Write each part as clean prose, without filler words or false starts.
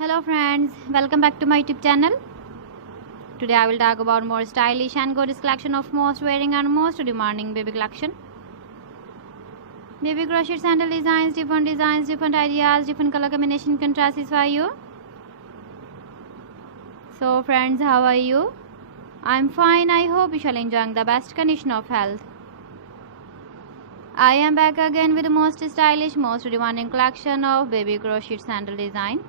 Hello friends, welcome back to my YouTube channel. Today I will talk about more stylish and gorgeous collection of most wearing and most demanding baby collection. Baby crochet sandal designs, different ideas, different color combination can satisfy you. So friends, how are you? I'm fine. I hope you shall enjoy the best condition of health. I am back again with the most stylish, most demanding collection of baby crochet sandal design.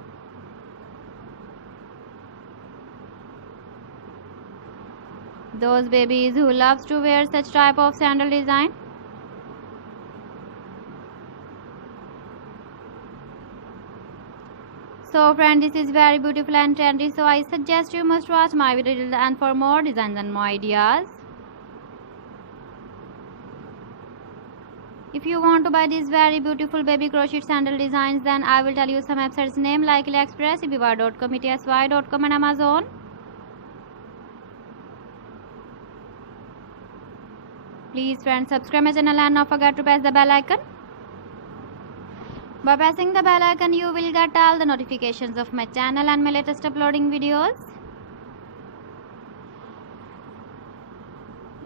Those babies who loves to wear such type of sandal design. So friend, this is very beautiful and trendy, so I suggest you must watch my video till the end for more designs and more ideas. If you want to buy these very beautiful baby crochet sandal designs, then I will tell you some websites name like AliExpress, eBay.com, ETSY.com and Amazon. Please friends, subscribe my channel and not forget to press the bell icon. By pressing the bell icon, you will get all the notifications of my channel and my latest uploading videos.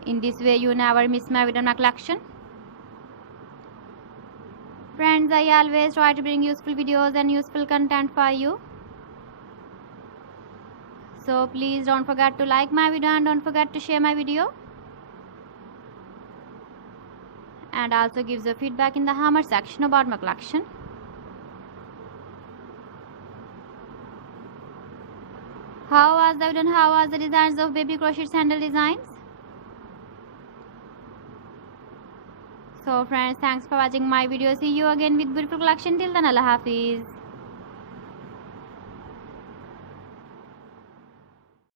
In this way, you never miss my video in my collection. Friends, I always try to bring useful videos and useful content for you. So please don't forget to like my video and don't forget to share my video. And also gives a feedback in the comment section about my collection. How was the video and how was the designs of baby crochet sandal designs? So friends, thanks for watching my video. See you again with beautiful collection. Till then, Allah Hafiz.